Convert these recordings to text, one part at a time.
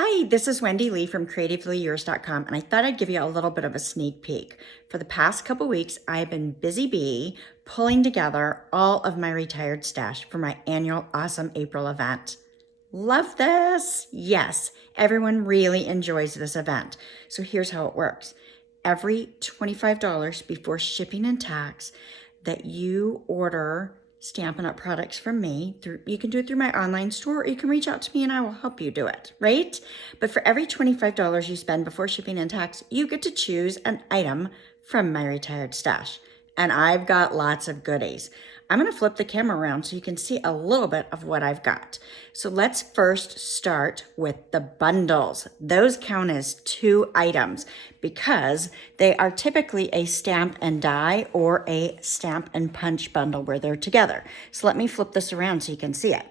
Hi, this is Wendy Lee from CreativeLeeYours.com, and I thought I'd give you a little bit of a sneak peek. For the past couple weeks, I've been busy bee pulling together all of my retired stash for my annual Awesome April event. Love this! Yes, everyone really enjoys this event. So here's how it works. Every $25 before shipping and tax that you order Stampin' Up! Products from me, you can do it through my online store, or you can reach out to me and I will help you do it, right? But for every $25 you spend before shipping and tax, you get to choose an item from my retired stash. And I've got lots of goodies. I'm gonna flip the camera around so you can see a little bit of what I've got. So let's first start with the bundles. Those count as 2 items because they are typically a stamp and die or a stamp and punch bundle where they're together. So let me flip this around so you can see it.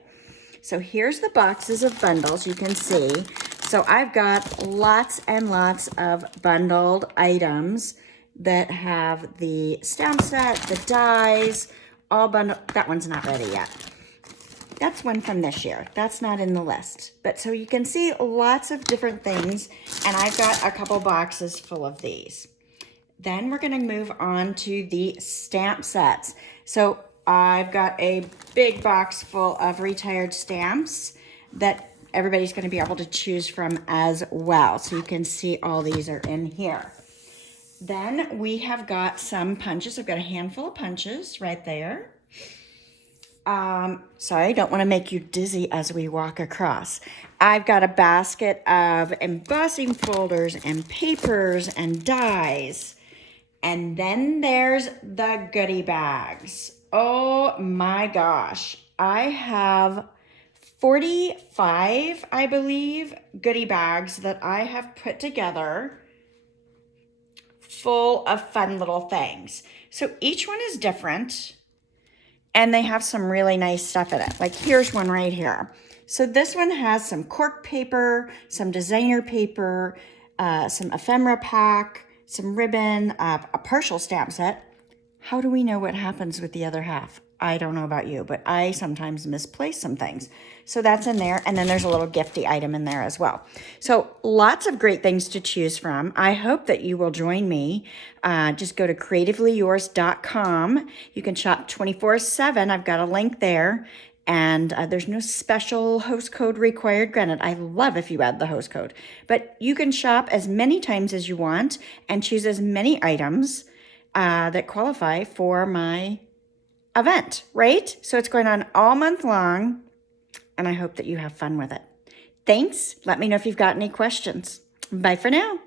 So here's the boxes of bundles you can see. So I've got lots and lots of bundled items that have the stamp set, the dies, all bundled. That one's not ready yet. That's one from this year. That's not in the list. But so you can see lots of different things, and I've got a couple boxes full of these. Then we're gonna move on to the stamp sets. So I've got a big box full of retired stamps that everybody's gonna be able to choose from as well. So you can see all these are in here. Then we have got some punches. I've got a handful of punches right there. Sorry, I don't want to make you dizzy as we walk across. I've got a basket of embossing folders and papers and dies. And then there's the goodie bags. Oh my gosh. I have 45, I believe, goodie bags that I have put together full of fun little things. So each one is different and they have some really nice stuff in it. Like here's one right here. So this one has some cork paper, some designer paper, some ephemera pack, some ribbon, a partial stamp set. How do we know what happens with the other half? I don't know about you, but I sometimes misplace some things. So that's in there. And then there's a little gifty item in there as well. So lots of great things to choose from. I hope that you will join me. Just go to CreativeLeeYours.com. You can shop 24/7. I've got a link there. And there's no special host code required. Granted, I love if you add the host code. But you can shop as many times as you want and choose as many items that qualify for my event, right? So it's going on all month long, and I hope that you have fun with it. Thanks. Let me know if you've got any questions. Bye for now.